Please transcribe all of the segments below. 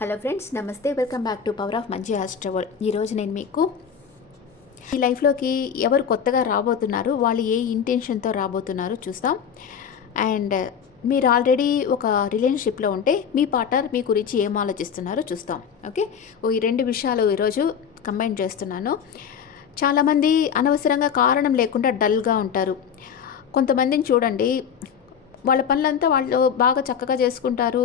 Hello friends నమస్తే. Welcome back to power of మంచి ఆస్ట్రవల్. ఈరోజు నేను మీకు ఈ లైఫ్లోకి ఎవరు కొత్తగా రాబోతున్నారు వాళ్ళు ఏ ఇంటెన్షన్తో రాబోతున్నారు చూస్తాం. అండ్ మీరు ఆల్రెడీ ఒక రిలేషన్షిప్లో ఉంటే మీ పార్ట్నర్ మీ గురించి ఏం ఆలోచిస్తున్నారో చూస్తాం. ఓకే? ఓ ఈ రెండు విషయాలు ఈరోజు కంబైన్ చేస్తున్నాను. చాలామంది అనవసరంగా కారణం లేకుండా డల్గా ఉంటారు. కొంతమందిని చూడండి వాళ్ళ పనులంతా వాళ్ళు బాగా చక్కగా చేసుకుంటారు.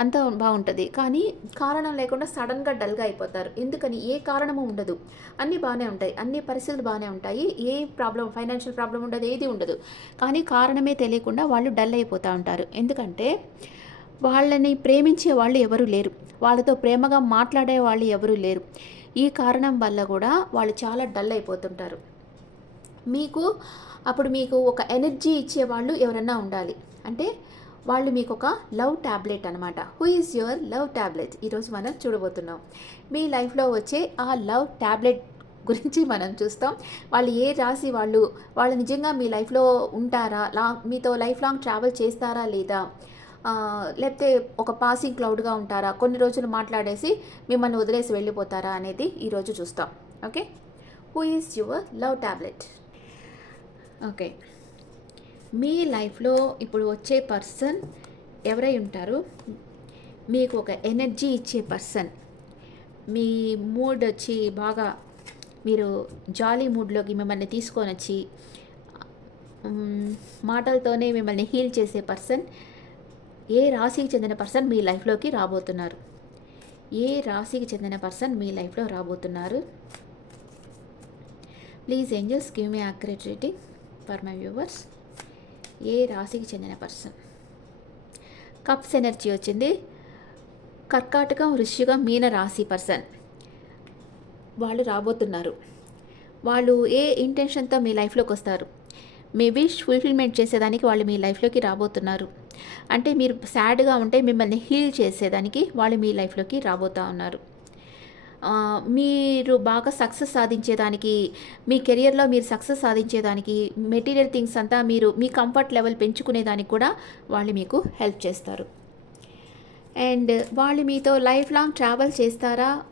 అంతా బాగుంటుంది. కానీ కారణం లేకుండా సడన్గా డల్గా అయిపోతారు. ఎందుకని? ఏ కారణము ఉండదు. అన్నీ బాగానే ఉంటాయి. అన్ని పరిస్థితులు బాగానే ఉంటాయి. ఏ ప్రాబ్లం ఫైనాన్షియల్ ప్రాబ్లం ఉండదు. ఏది ఉండదు. కానీ కారణమే తెలియకుండా వాళ్ళు డల్ అయిపోతూ ఉంటారు. ఎందుకంటే వాళ్ళని ప్రేమించే వాళ్ళు ఎవరు లేరు. వాళ్ళతో ప్రేమగా మాట్లాడే వాళ్ళు ఎవరు లేరు. ఈ కారణం వల్ల కూడా వాళ్ళు చాలా డల్ అయిపోతుంటారు. మీకు అప్పుడు మీకు ఒక ఎనర్జీ ఇచ్చేవాళ్ళు ఎవరన్నా ఉండాలి. అంటే వాళ్ళు మీకు ఒక లవ్ ట్యాబ్లెట్ అనమాట who is your love tablet ఈరోజు మనం చూడబోతున్నాం. మీ లైఫ్లో వచ్చే ఆ లవ్ ట్యాబ్లెట్ గురించి మనం చూస్తాం. వాళ్ళు ఏ రాసి వాళ్ళు వాళ్ళు నిజంగా మీ లైఫ్లో ఉంటారా? లాంగ్ మీతో లైఫ్ లాంగ్ ట్రావెల్ చేస్తారా లేదా? లేకపోతే ఒక పాసింగ్ క్లౌడ్గా ఉంటారా? కొన్ని రోజులు మాట్లాడేసి మిమ్మల్ని వదిలేసి వెళ్ళిపోతారా అనేది ఈరోజు చూస్తాం. Okay? Who is your love tablet okay. మీ లైఫ్లో ఇప్పుడు వచ్చే పర్సన్ ఎవరై ఉంటారు? మీకు ఒక ఎనర్జీ ఇచ్చే పర్సన్. మీ మూడ్ వచ్చి బాగా మీరు జాలీ మూడ్లోకి మిమ్మల్ని తీసుకొని వచ్చి మాటలతోనే మిమ్మల్ని హీల్ చేసే పర్సన్ ఏ రాశికి చెందిన పర్సన్ మీ లైఫ్లోకి రాబోతున్నారు? ఏ రాశికి చెందిన పర్సన్ మీ లైఫ్లో రాబోతున్నారు? Please angels give me accurate rating for my viewers. ఏ రాశికి చెందిన పర్సన్ కప్స్ ఎనర్జీ వచ్చింది. కర్కాటకం వృశ్చికం మీన రాశి పర్సన్ వాళ్ళు రాబోతున్నారు. వాళ్ళు ఏ ఇంటెన్షన్తో మీ లైఫ్లోకి వస్తారు? మీ విష్ ఫుల్ఫిల్మెంట్ చేసేదానికి వాళ్ళు మీ లైఫ్లోకి రాబోతున్నారు. అంటే మీరు సాడ్గా ఉంటే మిమ్మల్ని హీల్ చేసేదానికి వాళ్ళు మీ లైఫ్లోకి రాబోతూ ఉన్నారు. మీరు బాగా సక్సెస్ సాధించేదానికి మీ కెరియర్లో మీరు సక్సెస్ సాధించేదానికి మెటీరియల్ థింగ్స్ అంతా మీరు మీ కంఫర్ట్ లెవెల్ పెంచుకునేదానికి కూడా వాళ్ళు మీకు హెల్ప్ చేస్తారు. అండ్ వాళ్ళు మీతో లైఫ్ లాంగ్ ట్రావెల్ చేస్తారా?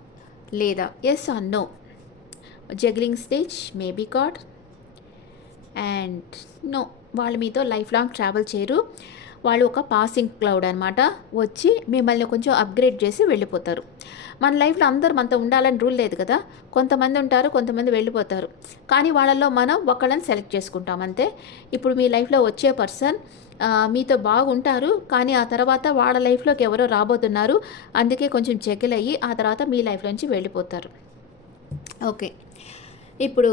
లేదా? Yes or no juggling stage maybe god and no వాళ్ళు మీతో లైఫ్ లాంగ్ ట్రావెల్ చేయరు. వాళ్ళు ఒక పాసింగ్ క్లౌడ్ అనమాట వచ్చి మిమ్మల్ని కొంచెం అప్గ్రేడ్ చేసి వెళ్ళిపోతారు. మన లైఫ్లో అందరూ మనతో ఉండాలని రూల్ లేదు కదా. కొంతమంది ఉంటారు కొంతమంది వెళ్ళిపోతారు. కానీ వాళ్ళల్లో మనం ఒకళ్ళని సెలెక్ట్ చేసుకుంటాం అంతే. ఇప్పుడు మీ లైఫ్లో వచ్చే పర్సన్ మీతో బాగుంటారు కానీ ఆ తర్వాత వాళ్ళ లైఫ్లోకి ఎవరో రాబోతున్నారు. అందుకే కొంచెం చెకిల్ అయ్యి ఆ తర్వాత మీ లైఫ్లోంచి వెళ్ళిపోతారు. ఓకే. ఇప్పుడు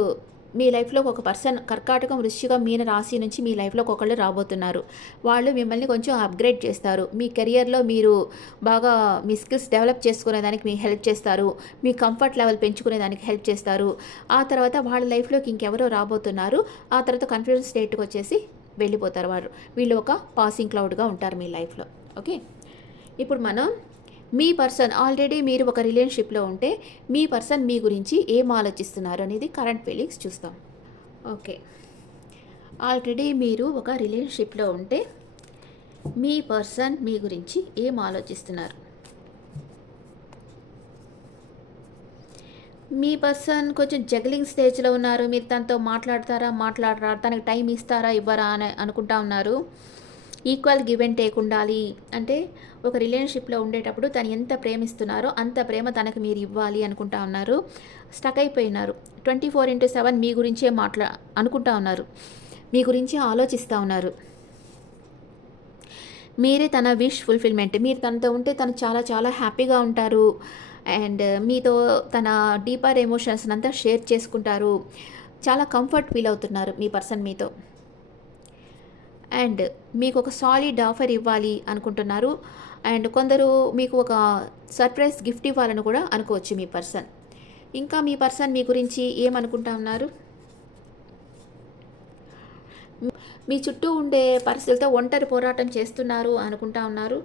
మీ లైఫ్లో ఒక పర్సన్ కర్కాటకం వృశ్చికం మీన రాశి నుంచి మీ లైఫ్లోకి ఒకళ్ళు రాబోతున్నారు. వాళ్ళు మిమ్మల్ని కొంచెం అప్గ్రేడ్ చేస్తారు. మీ కెరియర్లో మీరు బాగా మీ స్కిల్స్ డెవలప్ చేసుకునేదానికి మీకు హెల్ప్ చేస్తారు. మీ కంఫర్ట్ లెవెల్ పెంచుకునేదానికి హెల్ప్ చేస్తారు. ఆ తర్వాత వాళ్ళ లైఫ్లోకి ఇంకెవరో రాబోతున్నారు. ఆ తర్వాత కన్ఫ్యూజన్ స్టేట్కి వచ్చేసి వెళ్ళిపోతారు వారు. వీళ్ళు ఒక పాసింగ్ క్లౌడ్గా ఉంటారు మీ లైఫ్లో. ఓకే? ఇప్పుడు మనం మీ పర్సన్ ఆల్రెడీ మీరు ఒక రిలేషన్షిప్లో ఉంటే మీ పర్సన్ మీ గురించి ఏం ఆలోచిస్తున్నారు అనేది కరెంట్ ఫీలింగ్స్ చూస్తాం. ఓకే. ఆల్రెడీ మీరు ఒక రిలేషన్షిప్లో ఉంటే మీ పర్సన్ మీ గురించి ఏం ఆలోచిస్తున్నారు? మీ పర్సన్ కొంచెం జగ్లింగ్ స్టేజ్లో ఉన్నారు. మీరు తనతో మాట్లాడతారా? మాట్లాడరా? తనకి టైం ఇస్తారా? ఇవ్వరా? అని అనుకుంటా ఉన్నారు. ఈక్వల్ గివ్ అండ్ టేక్ ఉండాలి అంటే ఒక రిలేషన్షిప్లో ఉండేటప్పుడు తను ఎంత ప్రేమిస్తున్నారో అంత ప్రేమ తనకు మీరు ఇవ్వాలి అనుకుంటా ఉన్నారు. స్టక్ అయిపోయినారు. ట్వంటీ ఫోర్ ఇంటూ సెవెన్ మీ గురించే మాట్లా అనుకుంటా ఉన్నారు. మీ గురించే ఆలోచిస్తూ ఉన్నారు. మీరే తన విష్ ఫుల్ఫిల్మెంట్. మీరు తనతో ఉంటే తను చాలా చాలా హ్యాపీగా ఉంటారు. అండ్ మీతో తన డీపర్ ఎమోషన్స్ అంతా షేర్ చేసుకుంటారు. చాలా కంఫర్ట్ ఫీల్ అవుతున్నారు మీ పర్సన్ మీతో. అండ్ మీకు ఒక సాలిడ్ ఆఫర్ ఇవ్వాలి అనుకుంటున్నారు. అండ్ కొందరు మీకు ఒక సర్ప్రైజ్ గిఫ్ట్ ఇవ్వాలని కూడా అనుకోవచ్చు మీ పర్సన్ ఇంకా మీ పర్సన్ మీ గురించి ఏమనుకుంటా ఉన్నారు మీ చుట్టూ ఉండే పరిస్థితులతో ఒంటరి పోరాటం చేస్తున్నారు అనుకుంటా ఉన్నారు.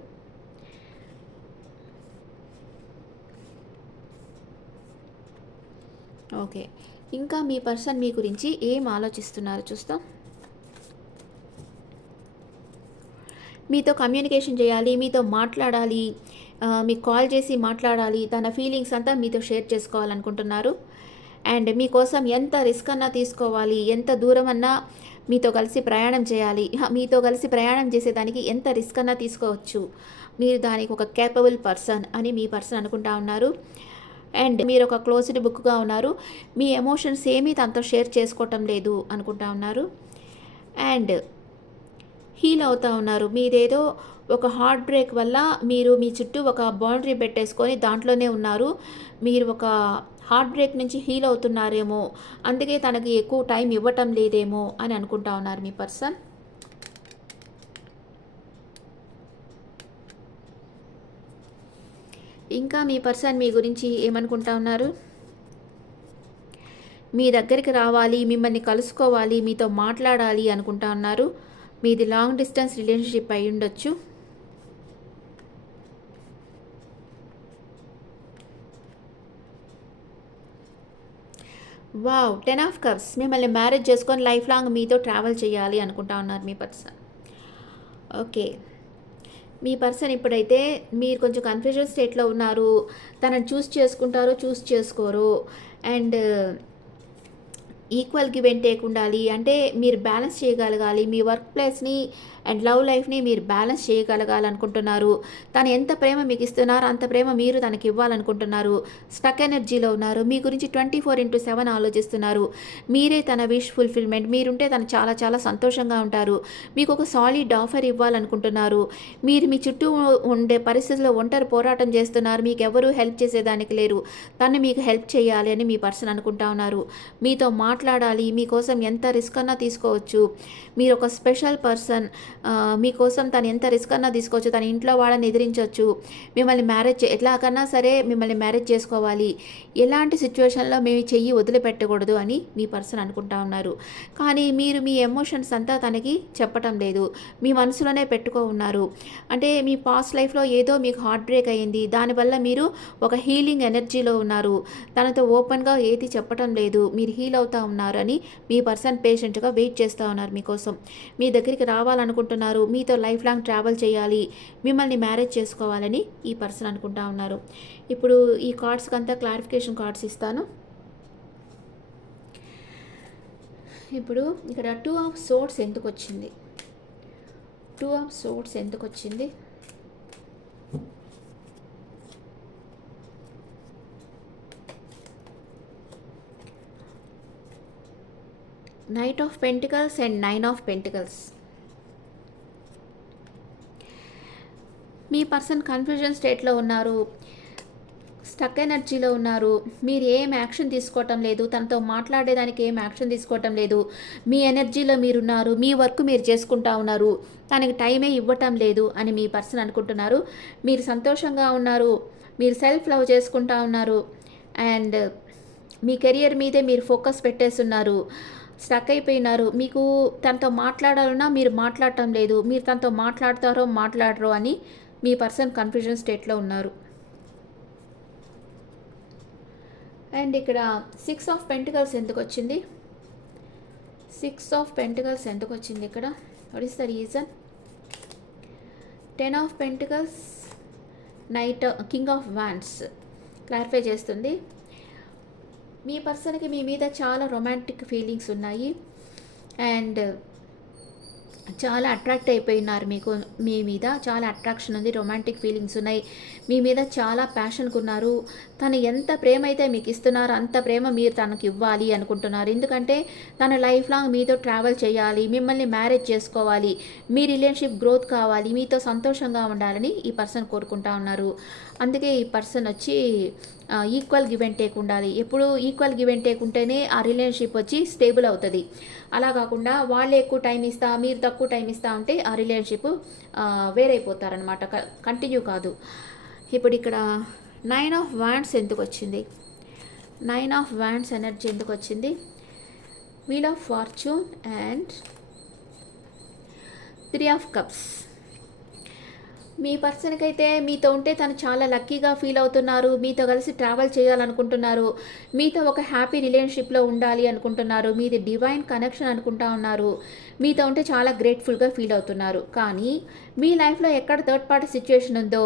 ఓకే. ఇంకా మీ పర్సన్ మీ గురించి ఏం ఆలోచిస్తున్నారు చూస్తాం. మీతో కమ్యూనికేషన్ చేయాలి మీతో మాట్లాడాలి మీకు కాల్ చేసి మాట్లాడాలి తన ఫీలింగ్స్ అంతా మీతో షేర్ చేసుకోవాలనుకుంటున్నారు. అండ్ మీకోసం ఎంత రిస్క్ అన్నా తీసుకోవాలి ఎంత దూరం అన్నా మీతో కలిసి ప్రయాణం చేయాలి. మీతో కలిసి ప్రయాణం చేసేదానికి ఎంత రిస్క్ అన్నా తీసుకోవచ్చు. మీరు దానికి ఒక కేపబుల్ పర్సన్ అని మీ పర్సన్ అనుకుంటా ఉన్నారు. అండ్ మీరు ఒక క్లోజ్డ్ బుక్గా ఉన్నారు. మీ ఎమోషన్స్ ఏమీ తనతో షేర్ చేసుకోవటం లేదు అనుకుంటా ఉన్నారు. అండ్ హీల్ అవుతూ ఉన్నారు. మీదేదో ఒక హార్ట్ బ్రేక్ వల్ల మీరు మీ చుట్టూ ఒక బౌండరీ పెట్టేసుకొని దాంట్లోనే ఉన్నారు. మీరు ఒక హార్ట్ బ్రేక్ నుంచి హీల్ అవుతున్నారేమో అందుకే తనకి ఎక్కువ టైం ఇవ్వటం లేదేమో అని అనుకుంటా ఉన్నారు మీ పర్సన్. ఇంకా మీ పర్సన్ మీ గురించి ఏమనుకుంటా ఉన్నారు? మీ దగ్గరికి రావాలి మిమ్మల్ని కలుసుకోవాలి మీతో మాట్లాడాలి అనుకుంటా ఉన్నారు. మీది లాంగ్ డిస్టెన్స్ రిలేషన్షిప్ అయి ఉండొచ్చు. వావ్ టెన్ ఆఫ్ కప్స్ మిమ్మల్ని మ్యారేజ్ చేసుకొని లైఫ్ లాంగ్ మీతో ట్రావెల్ చేయాలి అనుకుంటా ఉన్నారు మీ పర్సన్ ఓకే మీ పర్సన్ ఇప్పుడైతే మీరు కొంచెం కన్ఫ్యూజన్ స్టేట్లో ఉన్నారు. తనని చూస్ చేసుకుంటారో చూస్ చేసుకోరు. And equal give and take ఉండాలి అంటే మీరు బ్యాలెన్స్ చేయగలగాలి. మీ వర్క్ ప్లేస్ని అండ్ లవ్ లైఫ్ని మీరు బ్యాలెన్స్ చేయగలగాలనుకుంటున్నారు. తను ఎంత ప్రేమ మీకు ఇస్తున్నారో అంత ప్రేమ మీరు తనకి ఇవ్వాలనుకుంటున్నారు. స్టక్ ఎనర్జీలో ఉన్నారు. మీ గురించి ట్వంటీ ఫోర్ ఇంటూ సెవెన్ ఆలోచిస్తున్నారు. మీరే తన విష్ ఫుల్ఫిల్మెంట్ మీరుంటే తను చాలా చాలా సంతోషంగా ఉంటారు. మీకు ఒక సాలిడ్ ఆఫర్ ఇవ్వాలనుకుంటున్నారు. మీరు మీ చుట్టూ ఉండే పరిస్థితుల్లో ఒంటరి పోరాటం చేస్తున్నారు. మీకు ఎవరూ హెల్ప్ చేసేదానికి లేరు. తను మీకు హెల్ప్ చేయాలి అని మీ పర్సన్ అనుకుంటా ఉన్నారు. మీతో మాట్లాడాలి. మీకోసం ఎంత రిస్క్ అన్నా తీసుకోవచ్చు. మీరు ఒక స్పెషల్ పర్సన్ మీకోసం తను ఎంత రిస్క్ అన్నా తీసుకోవచ్చు. తన ఇంట్లో వాళ్ళని ఎదిరించవచ్చు మిమ్మల్ని మ్యారేజ్ ఎట్లాకన్నా సరే మిమ్మల్ని మ్యారేజ్ చేసుకోవాలి. ఎలాంటి సిచ్యువేషన్లో మేము చెయ్యి వదిలిపెట్టకూడదు అని మీ పర్సన్ అనుకుంటా ఉన్నారు. కానీ మీరు మీ ఎమోషన్స్ అంతా తనకి చెప్పటం లేదు. మీ మనసులోనే పెట్టుకో ఉన్నారు. అంటే మీ పాస్ట్ లైఫ్లో ఏదో మీకు హార్ట్ బ్రేక్ అయ్యింది. దానివల్ల మీరు ఒక హీలింగ్ ఎనర్జీలో ఉన్నారు. తనతో ఓపెన్గా ఏది చెప్పటం లేదు. మీరు హీల్ అవుతా ఉన్నారు అని మీ పర్సన్ పేషెంట్గా వెయిట్ చేస్తూ ఉన్నారు మీకోసం. మీ దగ్గరికి రావాలనుకుంటున్నారు మీతో లైఫ్ లాంగ్ ట్రావెల్ చేయాలి. మిమ్మల్ని మ్యారేజ్ చేసుకోవాలని ఈ పర్సన్ అనుకుంటా ఉన్నారు. ఇప్పుడు ఈ కార్డ్స్కి అంతా క్లారిఫికేషన్ కార్డ్స్ ఇస్తాను. ఇప్పుడు ఇక్కడ టూ ఆఫ్ సోర్స్ ఎందుకు వచ్చింది టూ ఆఫ్ సోర్స్ ఎందుకు వచ్చింది knight of pentacles and nine of pentacles. Me person confusion స్టేట్లో ఉన్నారు స్టక్ ఎనర్జీలో ఉన్నారు మీరు ఏం యాక్షన్ తీసుకోవటం లేదు తనతో మాట్లాడేదానికి ఏం యాక్షన్ తీసుకోవటం లేదు మీ ఎనర్జీలో మీరున్నారు మీ వర్క్ మీరు చేసుకుంటా ఉన్నారు తనకి టైమే ఇవ్వటం లేదు అని మీ పర్సన్ అనుకుంటున్నారు. మీరు సంతోషంగా ఉన్నారు మీరు సెల్ఫ్ లవ్ చేసుకుంటా ఉన్నారు అండ్ మీ కెరియర్ మీదే మీరు ఫోకస్ పెట్టేస్తున్నారు స్టక్ అయిపోయినారు మీకు తనతో మాట్లాడాలన్నా మీరు మాట్లాడటం లేదు మీరు తనతో మాట్లాడతారో మాట్లాడరో అని మీ పర్సన్ కన్ఫ్యూజన్ స్టేట్లో ఉన్నారు. అండ్ ఇక్కడ సిక్స్ ఆఫ్ పెంటికల్స్ ఎందుకు వచ్చింది? సిక్స్ ఆఫ్ పెంటికల్స్ ఎందుకు వచ్చింది ఇక్కడ? What is the reason ten of pentacles knight king of wands clarify చేస్తుంది. మీ పర్సన్కి మీ మీద చాలా రొమాంటిక్ ఫీలింగ్స్ ఉన్నాయి. అండ్ చాలా అట్రాక్ట్ అయిపోయినారు మీకు మీ మీద. చాలా అట్రాక్షన్ ఉంది రొమాంటిక్ ఫీలింగ్స్ ఉన్నాయి. మీ మీద చాలా ప్యాషన్కి ఉన్నారు తను ఎంత ప్రేమ అయితే మీకు ఇస్తున్నారో అంత ప్రేమ మీరు తనకు ఇవ్వాలి అనుకుంటున్నారు. ఎందుకంటే తన లైఫ్ లాంగ్ మీతో ట్రావెల్ చేయాలి మిమ్మల్ని మ్యారేజ్ చేసుకోవాలి మీ రిలేషన్షిప్ గ్రోత్ కావాలి మీతో సంతోషంగా ఉండాలని ఈ పర్సన్ కోరుకుంటా ఉన్నారు. అందుకే ఈ పర్సన్ వచ్చి ఈక్వల్ గివ్ అండ్ టేక్ ఉండాలి. ఎప్పుడు ఈక్వల్ గివ్ అండ్ టేక్ ఉంటేనే ఆ రిలేషన్షిప్ వచ్చి స్టేబుల్ అవుతుంది. అలా కాకుండా వాళ్ళే ఎక్కువ టైం ఇస్తా మీరు తక్కువ టైం ఇస్తా ఉంటే ఆ రిలేషన్షిప్ వేరైపోతారనమాట కంటిన్యూ కాదు. ఇప్పుడు ఇక్కడ నైన్ ఆఫ్ వ్యాండ్స్ ఎందుకు వచ్చింది నైన్ ఆఫ్ వ్యాండ్స్ ఎనర్జీ ఎందుకు వచ్చింది wheel of fortune and three of cups. మీ పర్సన్కి అయితే మీతో ఉంటే తను చాలా లక్కీగా ఫీల్ అవుతున్నారు మీతో కలిసి ట్రావెల్ చేయాలనుకుంటున్నారు మీతో ఒక హ్యాపీ రిలేషన్షిప్లో ఉండాలి అనుకుంటున్నారు మీది డివైన్ కనెక్షన్ అనుకుంటా ఉన్నారు మీతో ఉంటే చాలా గ్రేట్ఫుల్గా ఫీల్ అవుతున్నారు. కానీ మీ లైఫ్లో ఎక్కడ థర్డ్ పార్టీ సిచ్యువేషన్ ఉందో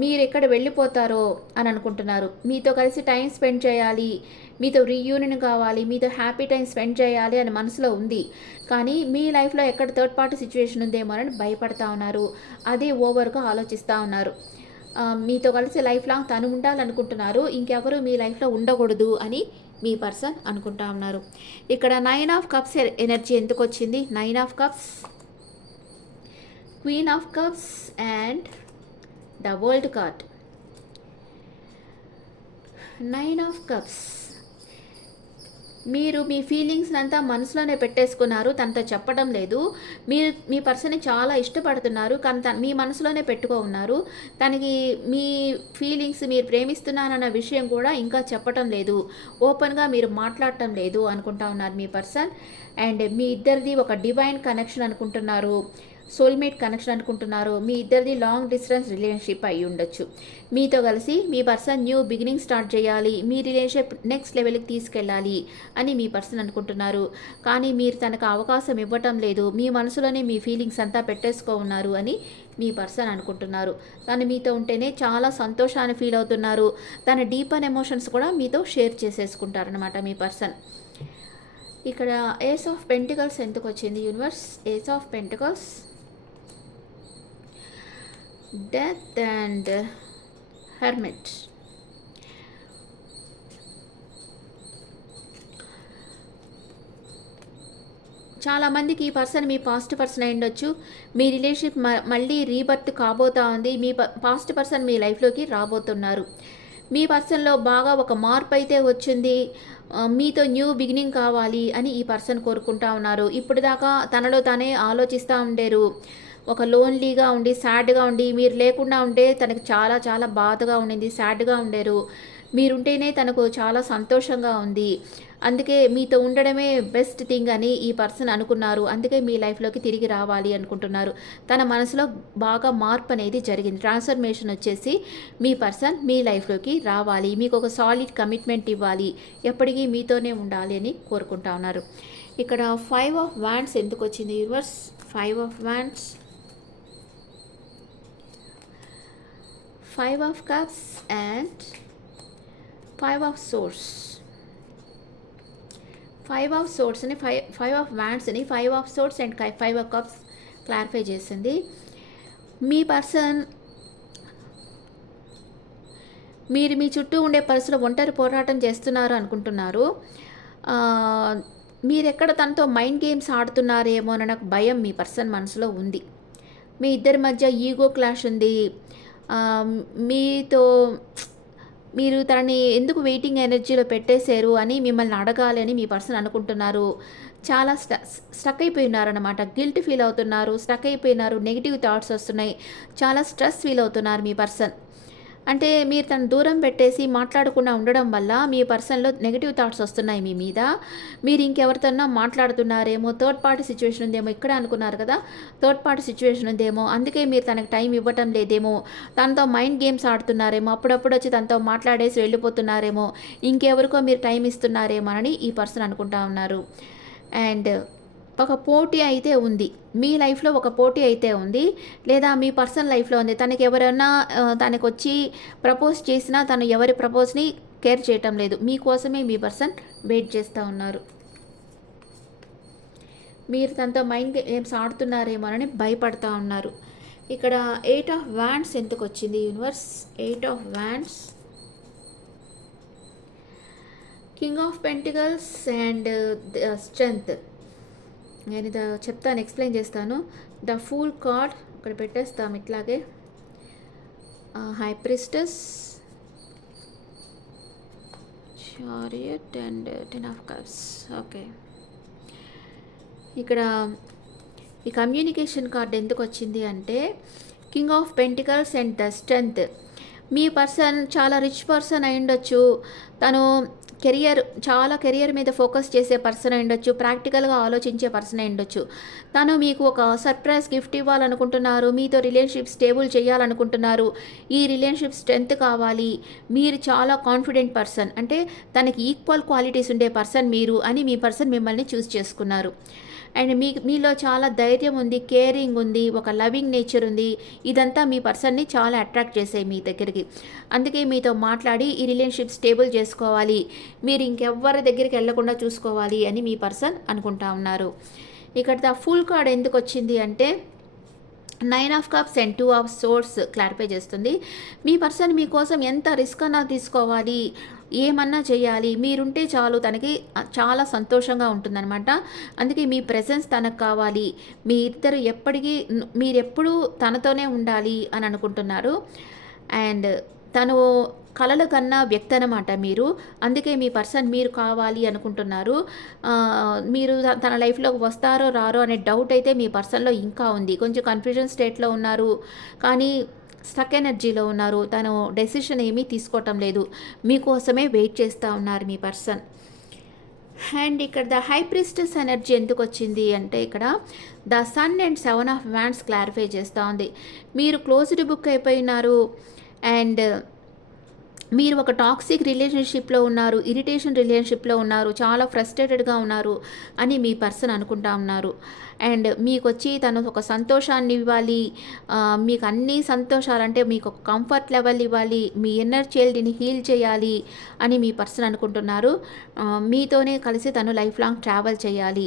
మీరు ఎక్కడ వెళ్ళిపోతారో అని అనుకుంటున్నారు. మీతో కలిసి టైం స్పెండ్ చేయాలి మీతో రీయూనియన్ కావాలి మీతో హ్యాపీ టైం స్పెండ్ చేయాలి అని మనసులో ఉంది. కానీ మీ లైఫ్లో ఎక్కడ థర్డ్ పార్టీ సిచ్యువేషన్ ఉందేమో అని భయపడతా ఉన్నారు. అదే ఓవర్గా ఆలోచిస్తూ ఉన్నారు. మీతో కలిసి లైఫ్ లాంగ్ తను ఉండాలనుకుంటున్నారు. ఇంకెవరు మీ లైఫ్లో ఉండకూడదు అని మీ పర్సన్ అనుకుంటా ఉన్నారు. ఇక్కడ నైన్ ఆఫ్ కప్స్ ఎనర్జీ ఎందుకు వచ్చింది nine of cups queen of cups and the world card. Nine of cups. మీరు మీ ఫీలింగ్స్ అంతా మనసులోనే పెట్టేసుకున్నారు తనతో చెప్పడం లేదు. మీరు మీ పర్సన్ని చాలా ఇష్టపడుతున్నారు కానీ తన మీ మనసులోనే పెట్టుకో ఉన్నారు. తనకి మీ ఫీలింగ్స్ మీరు ప్రేమిస్తున్నానన్న విషయం కూడా ఇంకా చెప్పటం లేదు. ఓపెన్గా మీరు మాట్లాడటం లేదు అనుకుంటా ఉన్నారు మీ పర్సన్. అండ్ మీ ఇద్దరిది ఒక డివైన్ కనెక్షన్ అనుకుంటున్నారు. సోల్మేట్ కనెక్షన్ అనుకుంటున్నారు. మీ ఇద్దరిది లాంగ్ డిస్టెన్స్ రిలేషన్షిప్ అయి ఉండొచ్చు. మీతో కలిసి మీ పర్సన్ న్యూ బిగినింగ్ స్టార్ట్ చేయాలి. మీ రిలేషన్షిప్ నెక్స్ట్ లెవెల్కి తీసుకెళ్ళాలి అని మీ పర్సన్ అనుకుంటున్నారు. కానీ మీరు తనకు అవకాశం ఇవ్వటం లేదు. మీ మనసులోనే మీ ఫీలింగ్స్ అంతా పెట్టేసుకో ఉన్నారు అని మీ పర్సన్ అనుకుంటున్నారు. తను మీతో ఉంటేనే చాలా సంతోషాన్ని ఫీల్ అవుతున్నారు. తన డీప్ అండ్ ఎమోషన్స్ కూడా మీతో షేర్ చేసేసుకుంటారనమాట మీ పర్సన్ ఇక్కడ ఏస్ ఆఫ్ పెంటికల్స్ ఎందుకు వచ్చింది? Universe ace of pentacles death and hermit చాలామందికి ఈ పర్సన్ మీ పాస్ట్ పర్సన్ అయి ఉండొచ్చు. మీ రిలేషన్షిప్ మళ్ళీ రీబర్త్ కాబోతా ఉంది. మీ పాస్ట్ పర్సన్ మీ లైఫ్లోకి రాబోతున్నారు. మీ పర్సన్లో బాగా ఒక మార్పు అయితే వచ్చింది. మీతో న్యూ బిగినింగ్ కావాలి అని ఈ పర్సన్ కోరుకుంటా ఉన్నారు. ఇప్పుడు దాకా తనలో తానే ఆలోచిస్తూ ఉండేరు. ఒక లోన్లీగా ఉండి సాడ్గా ఉండి మీరు లేకుండా ఉంటే తనకు చాలా చాలా బాధగా ఉండింది సాడ్గా ఉండేరు. మీరుంటేనే తనకు చాలా సంతోషంగా ఉంది. అందుకే మీతో ఉండడమే బెస్ట్ థింగ్ అని ఈ పర్సన్ అనుకున్నారు. అందుకే మీ లైఫ్లోకి తిరిగి రావాలి అనుకుంటున్నారు. తన మనసులో బాగా మార్పు అనేది జరిగింది. ట్రాన్స్ఫర్మేషన్ వచ్చేసి మీ పర్సన్ మీ లైఫ్లోకి రావాలి. మీకు ఒక సాలిడ్ కమిట్మెంట్ ఇవ్వాలి. ఎప్పటికీ మీతోనే ఉండాలి అని కోరుకుంటా ఉన్నారు. ఇక్కడ ఫైవ్ ఆఫ్ వ్యాండ్స్ ఎందుకు వచ్చింది? Universe five of wands five of cups and five of swords five of సోర్స్ని five five of వ్యాండ్స్ని five of swords and five of cups clarify చేసింది. మీ పర్సన్ మీరు మీ చుట్టూ ఉండే పర్సన్ ఒంటరి పోరాటం చేస్తున్నారు అనుకుంటున్నారు. మీరు మీరెక్కడ తనతో మైండ్ గేమ్స్ ఆడుతున్నారేమో అని నాకు భయం మీ పర్సన్ మనసులో ఉంది. మీ ఇద్దరి మధ్య ఈగో క్లాష్ ఉంది. మీతో మీరు తనని ఎందుకు వెయిటింగ్ ఎనర్జీలో పెట్టేశారు అని మిమ్మల్ని అడగాలని మీ పర్సన్ అనుకుంటున్నారు. చాలా స్ట స్టక్ అయిపోయి ఉన్నారనమాట గిల్ట్ ఫీల్ అవుతున్నారు స్టక్ అయిపోయినారు నెగిటివ్ థాట్స్ వస్తున్నాయి. చాలా స్ట్రెస్ ఫీల్ అవుతున్నారు మీ పర్సన్. అంటే మీరు తను దూరం పెట్టేసి మాట్లాడకుండా ఉండడం వల్ల మీ పర్సన్లో నెగిటివ్ థాట్స్ వస్తున్నాయి మీ మీద. మీరు ఇంకెవరితోనో మాట్లాడుతున్నారేమో థర్డ్ పార్టీ సిచ్యువేషన్ ఉందేమో ఇక్కడ అనుకున్నారు కదా థర్డ్ పార్టీ సిచ్యువేషన్ ఉందేమో అందుకే మీరు తనకు టైం ఇవ్వటం లేదేమో తనతో మైండ్ గేమ్స్ ఆడుతున్నారేమో అప్పుడప్పుడు వచ్చి తనతో మాట్లాడేసి వెళ్ళిపోతున్నారేమో ఇంకెవరికో మీరు టైం ఇస్తున్నారేమో అని ఈ పర్సన్ అనుకుంటా ఉన్నారు. అండ్ ఒక పోటీ అయితే ఉంది. మీ లైఫ్లో ఒక పోటీ అయితే ఉంది. లేదా మీ పర్సనల్ లైఫ్లో ఉంది. తనకి ఎవరైనా తనకు వచ్చి ప్రపోజ్ చేసినా తను ఎవరి ప్రపోజ్ని కేర్ చేయటం లేదు. మీకోసమే మీ పర్సన్ వెయిట్ చేస్తూ ఉన్నారు. మీరు తనతో మైండ్ గేమ్స్ ఆడుతున్నారేమోనని భయపడతా ఉన్నారు. ఇక్కడ ఎయిట్ ఆఫ్ వ్యాండ్స్ ఎందుకు వచ్చింది universe? Eight of wands king of pentacles and strength. నేను ఇది చెప్తాను ఎక్స్ప్లెయిన్ చేస్తాను. ద ఫూల్ కార్డ్ ఇక్కడ పెట్టేస్తాం ఇట్లాగే. High priestess chariot and ten of cups okay ఇక్కడ ఈ కమ్యూనికేషన్ కార్డ్ ఎందుకు వచ్చింది అంటే king of pentacles and the strength me person చాలా రిచ్ పర్సన్ అయి ఉండొచ్చు. తను కెరియర్ చాలా కెరియర్ మీద ఫోకస్ చేసే పర్సన్ ఉండొచ్చు ప్రాక్టికల్గా ఆలోచించే పర్సన్ ఉండొచ్చు. తను మీకు ఒక సర్ప్రైజ్ గిఫ్ట్ ఇవ్వాలనుకుంటున్నారు మీతో రిలేషన్షిప్ స్టేబుల్ చేయాలనుకుంటున్నారు. ఈ రిలేషన్షిప్ స్ట్రెంత్ కావాలి. మీరు చాలా కాన్ఫిడెంట్ పర్సన్ అంటే తనకి ఈక్వల్ క్వాలిటీస్ ఉండే పర్సన్ మీరు అని మీ పర్సన్ మిమ్మల్ని చూస్ చేసుకున్నారు. అండ్ మీ మీలో చాలా ధైర్యం ఉంది కేరింగ్ ఉంది ఒక లవింగ్ నేచర్ ఉంది. ఇదంతా మీ పర్సన్ని చాలా అట్రాక్ట్ చేసాయి మీ దగ్గరికి. అందుకే మీతో మాట్లాడి ఈ రిలేషన్షిప్ స్టేబుల్ చేసుకోవాలి. మీరు ఇంకెవ్వరి దగ్గరికి వెళ్ళకుండా చూసుకోవాలి అని మీ పర్సన్ అనుకుంటా ఉన్నారు. ఇక్కడ ద ఫుల్ కార్డ్ ఎందుకు వచ్చింది అంటే nine of cups and two of swords clarify చేస్తుంది. మీ పర్సన్ మీకోసం ఎంత రిస్క్ అన్నా తీసుకోవాలి. ఏమన్నా చేయాలి. మీరుంటే చాలు. తనకి చాలా సంతోషంగా ఉంటుందన్నమాట. అందుకే మీ ప్రెసెన్స్ తనకు కావాలి. మీ ఇద్దరు ఎప్పటికీ మీరెప్పుడు తనతోనే ఉండాలి అని అనుకుంటున్నారు. అండ్ తను కలల కన్నా వ్యక్తి అనమాట మీరు. అందుకే మీ పర్సన్ మీరు కావాలి అనుకుంటున్నారు. మీరు తన లైఫ్లోకి వస్తారో రారో అనే డౌట్ అయితే మీ పర్సన్లో ఇంకా ఉంది. కొంచెం కన్ఫ్యూజన్ స్టేట్లో ఉన్నారు. కానీ స్టక్ ఎనర్జీలో ఉన్నారు. తను డెసిషన్ ఏమీ తీసుకోవటం లేదు. మీకోసమే వెయిట్ చేస్తూ ఉన్నారు మీ పర్సన్. అండ్ ఇక్కడ ద హైప్రిస్టస్ ఎనర్జీ ఎందుకు వచ్చింది అంటే ఇక్కడ the sun and seven of wands clarify చేస్తూ ఉంది. మీరు క్లోజ్డ్ బుక్ అయిపోయినారు. అండ్ మీరు ఒక టాక్సిక్ రిలేషన్షిప్లో ఉన్నారు ఇరిటేషన్ రిలేషన్షిప్లో ఉన్నారు చాలా ఫ్రస్ట్రేటెడ్గా ఉన్నారు అని మీ పర్సన్ అనుకుంటా ఉన్నారు. అండ్ మీకు వచ్చి తను ఒక సంతోషాన్ని ఇవ్వాలి. మీకు అన్ని సంతోషాలు అంటే మీకు ఒక కంఫర్ట్ లెవెల్ ఇవ్వాలి. మీ ఇన్నర్ చైల్డ్ని హీల్ చేయాలి అని మీ పర్సన్ అనుకుంటున్నారు. మీతోనే కలిసి తను లైఫ్ లాంగ్ ట్రావెల్ చేయాలి.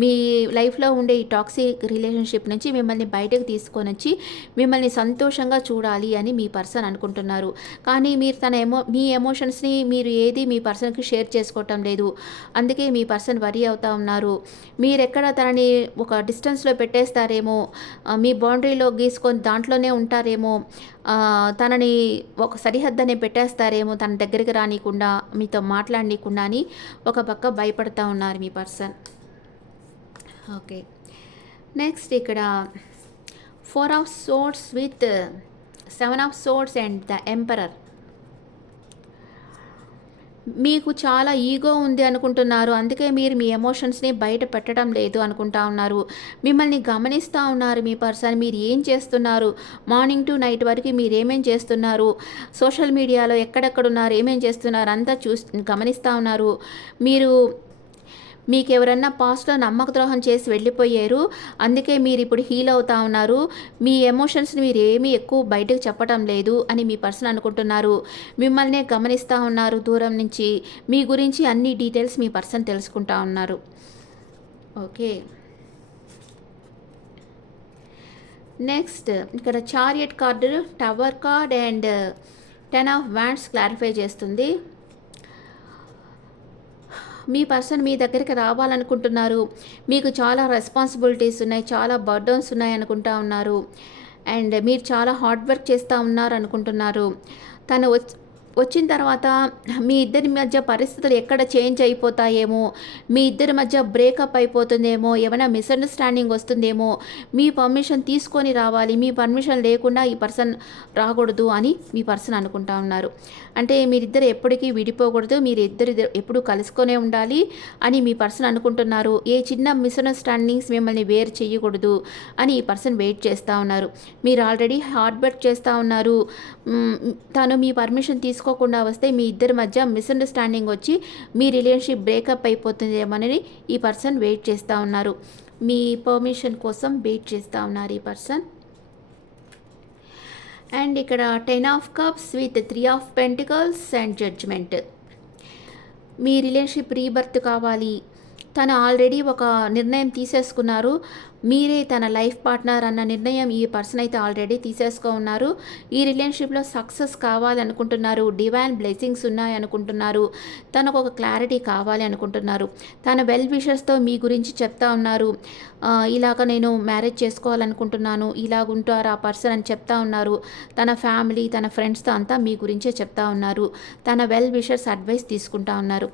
మీ లైఫ్లో ఉండే ఈ టాక్సిక్ రిలేషన్షిప్ నుంచి మిమ్మల్ని బయటకు తీసుకొని వచ్చి మిమ్మల్ని సంతోషంగా చూడాలి అని మీ పర్సన్ అనుకుంటున్నారు. కానీ మీరు తన ఎమో మీ ఎమోషన్స్ని మీరు ఏది మీ పర్సన్కి షేర్ చేసుకోవటం లేదు. అందుకే మీ పర్సన్ వరీ అవుతా ఉన్నారు. మీరెక్కడ తనని ఒక ఒక డిస్టెన్స్లో పెట్టేస్తారేమో మీ బౌండరీలో గీసుకొని దాంట్లోనే ఉంటారేమో తనని ఒక సరిహద్దనే పెట్టేస్తారేమో తన దగ్గరికి రానికుండా మీతో మాట్లాడనీకుండా అని ఒక పక్క భయపడతా ఉన్నారు మీ పర్సన్ ఓకే. నెక్స్ట్ ఇక్కడ four of swords with seven of swords and the emperor మీకు చాలా ఈగో ఉంది అనుకుంటున్నారు. అందుకే మీరు మీ ఎమోషన్స్ని బయట పెట్టడం లేదు అనుకుంటా ఉన్నారు. మిమ్మల్ని గమనిస్తూ ఉన్నారు మీ పర్సన్. మీరు ఏం చేస్తున్నారు? మార్నింగ్ టు నైట్ వరకు మీరు ఏమేం చేస్తున్నారు? సోషల్ మీడియాలో ఎక్కడెక్కడ ఉన్నారు? ఏమేం చేస్తున్నారు? అంతా చూస్ గమనిస్తూ ఉన్నారు. మీరు మీకు ఎవరన్నా పాస్ట్లో నమ్మక ద్రోహం చేసి వెళ్ళిపోయారు అందుకే మీరు ఇప్పుడు హీల్ అవుతా ఉన్నారు. మీ ఎమోషన్స్ని మీరు ఏమీ ఎక్కువ బయటకు చెప్పటం లేదు అని మీ పర్సన్ అనుకుంటున్నారు. మిమ్మల్నే గమనిస్తూ ఉన్నారు దూరం నుంచి. మీ గురించి అన్ని డీటెయిల్స్ మీ పర్సన్ తెలుసుకుంటా ఉన్నారు. ఓకే. నెక్స్ట్ ఇక్కడ chariot card tower card and ten of wands clarify చేస్తుంది. మీ పర్సన్ మీ దగ్గరికి రావాలనుకుంటున్నారు. మీకు చాలా రెస్పాన్సిబిలిటీస్ ఉన్నాయి చాలా బర్డన్స్ ఉన్నాయి అనుకుంటా ఉన్నారు. అండ్ మీరు చాలా హార్డ్ వర్క్ చేస్తూ ఉన్నారు అనుకుంటున్నారు. తను వచ్చి వచ్చిన తర్వాత మీ ఇద్దరి మధ్య పరిస్థితులు ఎక్కడ చేంజ్ అయిపోతాయేమో మీ ఇద్దరి మధ్య బ్రేకప్ అయిపోతుందేమో ఏమైనా మిస్అండర్స్టాండింగ్ వస్తుందేమో మీ పర్మిషన్ తీసుకొని రావాలి మీ పర్మిషన్ లేకుండా ఈ పర్సన్ రాకూడదు అని మీ పర్సన్ అనుకుంటా ఉన్నారు. అంటే మీరిద్దరు ఎప్పటికీ విడిపోకూడదు మీరు ఇద్దరు ఎప్పుడు కలుసుకొనే ఉండాలి అని మీ పర్సన్ అనుకుంటున్నారు. ఏ చిన్న మిస్అండర్స్టాండింగ్స్ మిమ్మల్ని వేరు చేయకూడదు అని ఈ పర్సన్ వెయిట్ చేస్తూ ఉన్నారు. మీరు ఆల్రెడీ హార్డ్ వర్క్ చేస్తూ ఉన్నారు. తను మీ పర్మిషన్ తీసుకోకుండా వస్తే మీ ఇద్దరి మధ్య మిస్అండర్స్టాండింగ్ వచ్చి మీ రిలేషన్షిప్ బ్రేకప్ అయిపోతుందేమోనని ఈ పర్సన్ వెయిట్ చేస్తూ ఉన్నారు. మీ పర్మిషన్ కోసం వెయిట్ చేస్తూ ఉన్నారు ఈ పర్సన్. అండ్ ఇక్కడ ten of cups with three of pentacles and judgement me relationship rebirth కావాలి. తను ఆల్రెడీ ఒక నిర్ణయం తీసేసుకున్నారు. మీరే తన లైఫ్ పార్ట్నర్ అన్న నిర్ణయం ఈ పర్సన్ అయితే ఆల్రెడీ తీసేసుకో ఉన్నారు. ఈ రిలేషన్షిప్లో సక్సెస్ కావాలనుకుంటున్నారు. డివైన్ బ్లెస్సింగ్స్ ఉన్నాయనుకుంటున్నారు. తనకు ఒక క్లారిటీ కావాలి అనుకుంటున్నారు. తన వెల్ విషర్స్తో మీ గురించి చెప్తా ఉన్నారు. ఇలాగ నేను మ్యారేజ్ చేసుకోవాలనుకుంటున్నాను. ఇలాగ ఉంటారు ఆ పర్సన్ అని చెప్తా ఉన్నారు. తన ఫ్యామిలీ తన ఫ్రెండ్స్తో అంతా మీ గురించే చెప్తా ఉన్నారు. తన వెల్ విషర్స్ అడ్వైస్ తీసుకుంటా ఉన్నారు.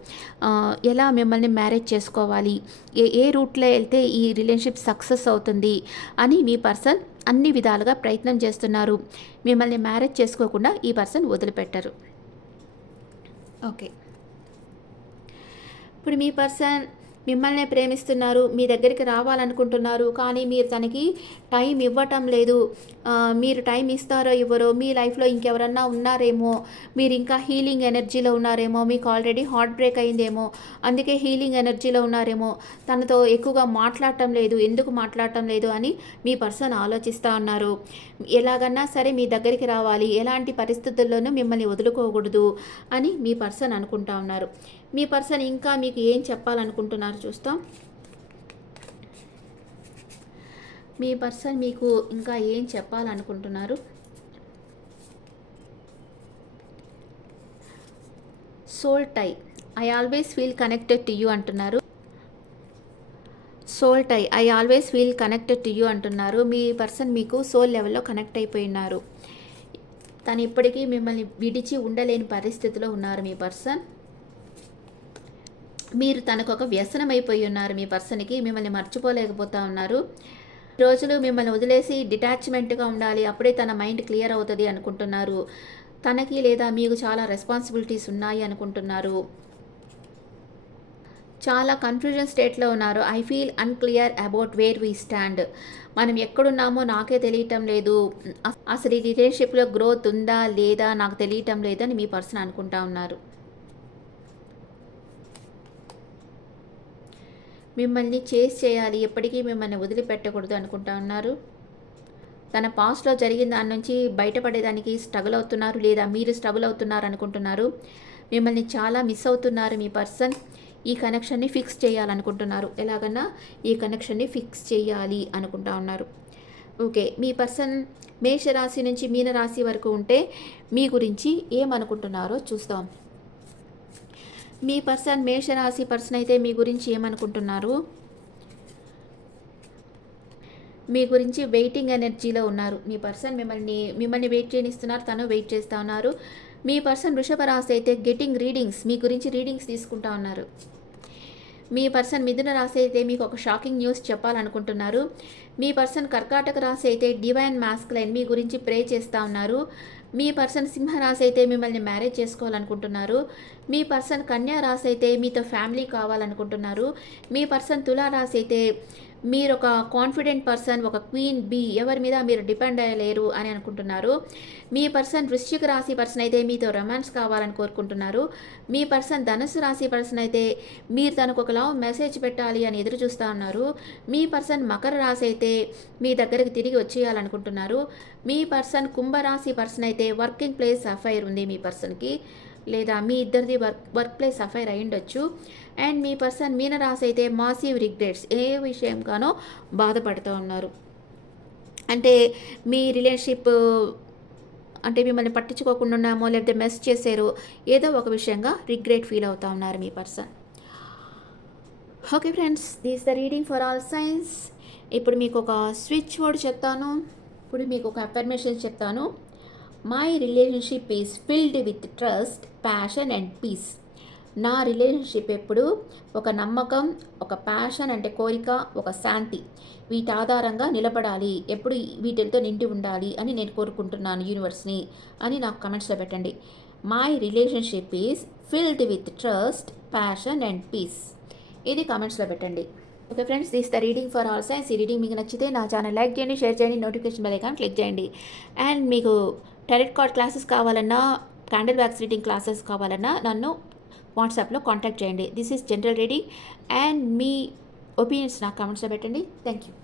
ఎలా మిమ్మల్ని మ్యారేజ్ చేసుకోవాలి? ఏ ఏ రూట్లో వెళ్తే ఈ రిలేషన్షిప్ సక్సెస్ అవుతుంది అని మీ పర్సన్ అన్ని విధాలుగా ప్రయత్నం చేస్తున్నారు. మిమ్మల్ని మ్యారేజ్ చేసుకోకుండా ఈ పర్సన్ వదిలిపెట్టరు. ఓకే. ఇప్పుడు మీ పర్సన్ మిమ్మల్నే ప్రేమిస్తున్నారు మీ దగ్గరికి రావాలనుకుంటున్నారు కానీ మీరు తనకి టైం ఇవ్వటం లేదు. మీరు టైం ఇస్తారో ఇవ్వరో మీ లైఫ్లో ఇంకెవరన్నా ఉన్నారేమో మీరు ఇంకా హీలింగ్ ఎనర్జీలో ఉన్నారేమో మీకు ఆల్రెడీ హార్ట్ బ్రేక్ అయిందేమో అందుకే హీలింగ్ ఎనర్జీలో ఉన్నారేమో తనతో ఎక్కువగా మాట్లాడటం లేదు ఎందుకు మాట్లాడటం లేదు అని మీ పర్సన్ ఆలోచిస్తూ ఉన్నారు. ఎలాగన్నా సరే మీ దగ్గరికి రావాలి ఎలాంటి పరిస్థితుల్లోనూ మిమ్మల్ని వదులుకోకూడదు అని మీ పర్సన్ అనుకుంటా ఉన్నారు. మీ పర్సన్ ఇంకా మీకు ఏం చెప్పాలనుకుంటున్నారు చూస్తాం. మీ పర్సన్ మీకు ఇంకా ఏం చెప్పాలనుకుంటున్నారు? Soul tie I always feel connected to you అంటున్నారు. Soul tie I always feel connected to you అంటున్నారు. మీ పర్సన్ మీకు సోల్ లెవెల్లో కనెక్ట్ అయిపోయినారు తను ఇప్పటికీ మిమ్మల్ని విడిచి ఉండలేని పరిస్థితిలో ఉన్నారు మీ పర్సన్. మీరు తనకు ఒక వ్యసనం అయిపోయి ఉన్నారు. మీ పర్సన్కి మిమ్మల్ని మర్చిపోలేకపోతా ఉన్నారు. రోజులు మిమ్మల్ని వదిలేసి డిటాచ్మెంట్గా ఉండాలి. అప్పుడే తన మైండ్ క్లియర్ అవుతుంది అనుకుంటున్నారు. తనకి లేదా మీకు చాలా రెస్పాన్సిబిలిటీస్ ఉన్నాయి అనుకుంటున్నారు. చాలా కన్ఫ్యూజన్ స్టేట్లో ఉన్నారు. I feel unclear about where we stand. మనం ఎక్కడున్నామో నాకే తెలియటం లేదు. అసలు ఈ రిలేషన్షిప్లో గ్రోత్ ఉందా లేదా నాకు తెలియటం లేదని మీ పర్సన్ అనుకుంటా ఉన్నారు. మిమ్మల్ని చేస్ చేయాలి ఎప్పటికీ మిమ్మల్ని వదిలిపెట్టకూడదు అనుకుంటా ఉన్నారు. తన పాస్ట్లో జరిగిన దాని నుంచి బయటపడేదానికి స్ట్రగుల్ అవుతున్నారు లేదా మీరు స్ట్రగుల్ అవుతున్నారు అనుకుంటున్నారు. మిమ్మల్ని చాలా మిస్ అవుతున్నారు మీ పర్సన్ ఈ కనెక్షన్ని ఫిక్స్ చేయాలనుకుంటున్నారు. ఎలాగన్నా ఈ కనెక్షన్ని ఫిక్స్ చేయాలి అనుకుంటా ఉన్నారు. ఓకే మీ పర్సన్ మేషరాశి నుంచి మీనరాశి వరకు ఉంటే మీ గురించి ఏమనుకుంటున్నారో చూస్తాం. మీ పర్సన్ మేషరాశి పర్సన్ అయితే మీ గురించి ఏమనుకుంటున్నారు? మీ గురించి వెయిటింగ్ ఎనర్జీలో ఉన్నారు. మీ పర్సన్ మిమ్మల్ని మిమ్మల్ని వెయిట్ చేయనిస్తున్నారు. తను వెయిట్ చేస్తూ ఉన్నారు. మీ పర్సన్ వృషభ రాశి అయితే గెటింగ్ రీడింగ్స్ మీ గురించి రీడింగ్స్ తీసుకుంటా ఉన్నారు. మీ పర్సన్ మిథున రాశి అయితే మీకు ఒక షాకింగ్ న్యూస్ చెప్పాలనుకుంటున్నారు. మీ పర్సన్ కర్కాటక రాశి అయితే డివైన్ మాస్క్లైన్ మీ గురించి ప్రే చేస్తూ ఉన్నారు. మీ పర్సన్ సింహ రాశి అయితే మిమ్మల్ని మ్యారేజ్ చేసుకోవాలనుకుంటున్నారు. మీ పర్సన్ కన్యా రాశి అయితే మీతో ఫ్యామిలీ కావాలనుకుంటున్నారు. మీ పర్సన్ తులా రాశి అయితే మీరు ఒక కాన్ఫిడెంట్ పర్సన్ ఒక క్వీన్ బీ ఎవరి మీద మీరు డిపెండ్ అయ్యలేరు అని అనుకుంటున్నారు. మీ పర్సన్ వృశ్చిక రాశి పర్సన్ అయితే మీతో రొమాన్స్ కావాలని కోరుకుంటున్నారు. మీ పర్సన్ ధనుసు రాశి పర్సన్ అయితే మీరు తనకు ఒక లవ్ మెసేజ్ పెట్టాలి అని ఎదురు చూస్తూ ఉన్నారు. మీ పర్సన్ మకర రాశి అయితే మీ దగ్గరికి తిరిగి వచ్చేయాలనుకుంటున్నారు. మీ పర్సన్ కుంభరాశి పర్సన్ అయితే వర్కింగ్ ప్లేస్ అఫైర్ ఉంది మీ పర్సన్కి లేదా మీ ఇద్దరిది వర్క్ వర్క్ ప్లేస్ అఫైర్ అయ్యుండొచ్చు. అండ్ మీ పర్సన్ మీనరాశి అయితే మాసివ్ రిగ్రెట్స్ ఏ విషయంగానో బాధపడుతూ ఉన్నారు. అంటే మీ రిలేషన్షిప్ అంటే మిమ్మల్ని పట్టించుకోకుండా ఉన్నామో లేకపోతే మెస్ చేశారో ఏదో ఒక విషయంగా రిగ్రెట్ ఫీల్ అవుతా ఉన్నారు మీ person. Okay friends this the reading for all signs. ఇప్పుడు మీకు ఒక స్విచ్ బోర్డ్ చెప్తాను. ఇప్పుడు మీకు ఒక అఫర్మేషన్ చెప్తాను. My relationship is filled with trust passion and peace. నా రిలేషన్షిప్ ఎప్పుడు ఒక నమ్మకం ఒక ప్యాషన్ అంటే కోరిక ఒక శాంతి వీటి ఆధారంగా నిలబడాలి. ఎప్పుడు వీటితో నిండి ఉండాలి అని నేను కోరుకుంటున్నాను యూనివర్స్ని అని నాకు కమెంట్స్లో పెట్టండి. My relationship is filled with trust passion and peace ఇది కమెంట్స్లో పెట్టండి. Okay friends this the reading for all signs. ఈ రీడింగ్ మీకు నచ్చితే నా ఛానల్ లైక్ చేయండి షేర్ చేయండి నోటిఫికేషన్ బెల్ ఐకాన్ క్లిక్ చేయండి. అండ్ మీకు టెరెట్ కార్డ్ క్లాసెస్ కావాలన్నా క్యాండిల్ వ్యాక్స్ రీడింగ్ క్లాసెస్ కావాలన్నా నన్ను వాట్సాప్లో కాంటాక్ట్ చేయండి. This is general ready and me opinions నాకు కామెంట్స్లో పెట్టండి. Thank you